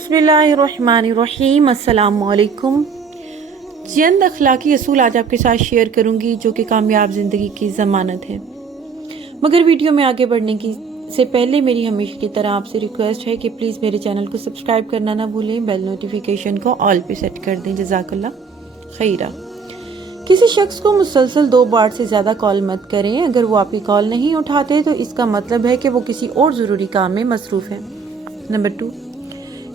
बिस्मिल्लाहिर्रहमानिर्रहीम, अस्सलामुअलैकुम। चंद अखलाकी असूल आज आपके साथ शेयर करूंगी जो कि कामयाब ज़िंदगी की ज़मानत है। मगर वीडियो में आगे बढ़ने की से पहले मेरी हमेशा की तरह आपसे रिक्वेस्ट है कि प्लीज़ मेरे चैनल को सब्सक्राइब करना ना भूलें, बेल नोटिफिकेशन को ऑल पे सेट कर दें। जज़ाकल्लाह खैरा। किसी शख्स को मुसलसल 2 बार से ज़्यादा कॉल मत करें। अगर वो आपकी कॉल नहीं उठाते तो इसका मतलब है कि वो किसी और ज़रूरी काम में मसरूफ़ है। नंबर 2,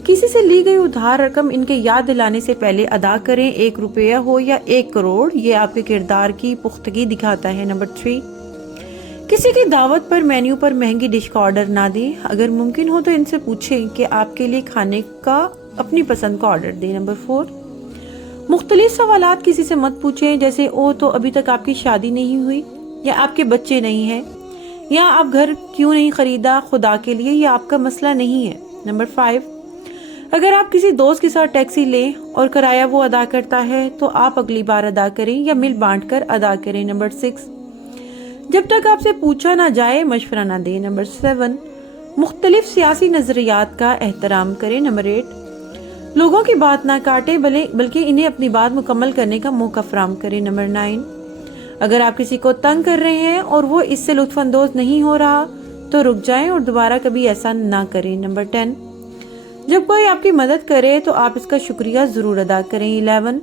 किसी से ली गई उधार रकम इनके याद दिलाने से पहले अदा करें। 1 रुपया हो या 1 करोड़, ये आपके किरदार की पुख्तगी दिखाता है। नंबर 3, किसी की दावत पर मेन्यू पर महंगी डिश का ऑर्डर ना दें। अगर मुमकिन हो तो इनसे पूछें कि आपके लिए खाने का अपनी पसंद का ऑर्डर दें। नंबर 4, मुख्तलिफ सवालात किसी से मत पूछें, जैसे ओ तो अभी तक आपकी शादी नहीं हुई, या आपके बच्चे नहीं हैं, या आप घर क्यों नहीं खरीदा खुदा के लिए, या आपका मसला नहीं है। नंबर 5, अगर आप किसी दोस्त के साथ टैक्सी लें और किराया वो अदा करता है तो आप अगली बार अदा करें या मिल बांट कर अदा करें। नंबर 6, जब तक आपसे पूछा ना जाए मशवरा ना दें। नंबर 7, मुख्तलिफ सियासी नजरियात का एहतराम करें। नंबर 8, लोगों की बात ना काटे बल्कि इन्हें अपनी बात मुकम्मल करने का मौका फराहम करें। नंबर 9, अगर आप किसी को तंग कर रहे हैं और वो इससे लुत्फानंदोज नहीं हो रहा तो रुक जाएं और दोबारा कभी ऐसा ना करें। नंबर 10, जब कोई आपकी मदद करे तो आप इसका शुक्रिया जरूर अदा करें। 11,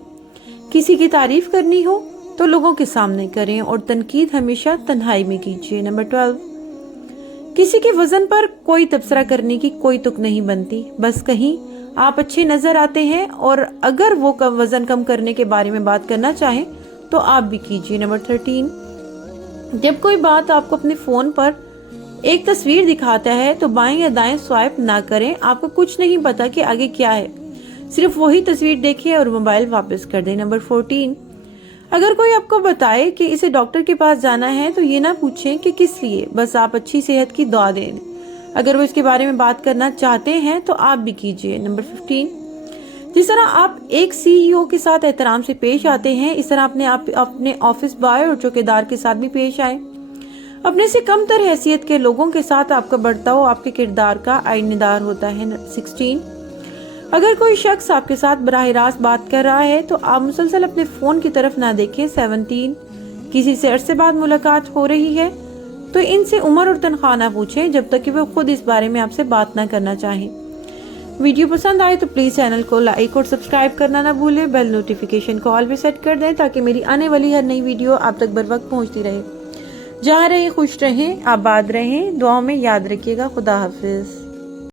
किसी की तारीफ करनी हो तो लोगों के सामने करें और तनकीद हमेशा तन्हाई में कीजिए। नंबर 12, किसी के वजन पर कोई तबसरा करने की कोई तुक नहीं बनती, बस कहीं आप अच्छे नजर आते हैं और अगर वो वजन कम करने के बारे में बात करना चाहें तो आप भी कीजिए। नंबर 13, जब कोई बात आपको अपने फोन पर एक तस्वीर दिखाता है तो बाएं या दाएं स्वाइप ना करें। आपको कुछ नहीं पता कि आगे क्या है, सिर्फ वही तस्वीर देखें और मोबाइल वापस कर दें। नंबर 14, अगर कोई आपको बताए कि इसे डॉक्टर के पास जाना है तो ये ना पूछें कि किस लिए, बस आप अच्छी सेहत की दुआ दें। अगर वो इसके बारे में बात करना चाहते हैं तो आप भी कीजिए। नंबर 15, जिस तरह आप एक CEO के साथ एहतराम से पेश आते हैं इस तरह अपने ऑफिस बॉय और चौकीदार के साथ भी पेश आए। अपने से कम तर हैसियत के लोगों के साथ आपका बर्ताव आपके किरदार का आईनेदार होता है। 16, अगर कोई शख्स आपके साथ बराह रास्त बात कर रहा है तो आप मुसलसल अपने फोन की तरफ ना देखें। 17, किसी से अरसे बाद मुलाकात हो रही है तो इनसे उम्र और तनख्वाह ना पूछें जब तक कि वो खुद इस बारे में आपसे बात ना करना चाहें। वीडियो पसंद आए तो प्लीज चैनल को लाइक और सब्सक्राइब करना ना भूलें। बेल नोटिफिकेशन को ऑल पे सेट कर दें ताकि मेरी आने वाली हर नई वीडियो आप तक बर वक्त पहुंचती रहे। जहाँ रहें खुश रहें, आबाद रहें, दुआओं में याद रखिएगा। खुदा हाफिज।